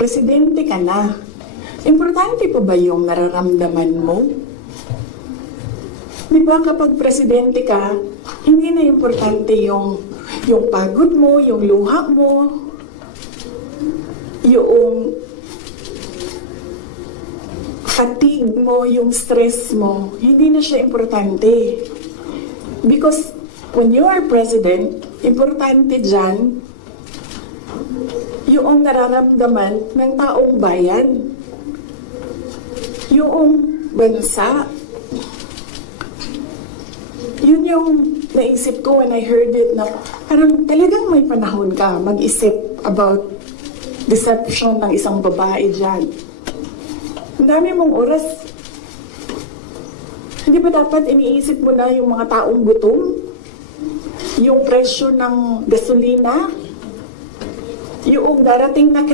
presidente ka na. Importante pa ba yung nararamdaman mo? Di ba kapag presidente ka, hindi na importante yung pagod mo, yung luha mo, yung fatigue mo, yung stress mo. Hindi na siya importante. Because when you are president, importante dyan yung nararamdaman ng taong bayan. Yung bansa. Yun yung naisip ko when I heard it na parang talagang may panahon ka mag-isip about deception ng isang babae dyan. Ang dami mong oras. Hindi ba dapat iniisip mo na yung mga taong gutom? Yung presyo ng gasolina? Yung darating na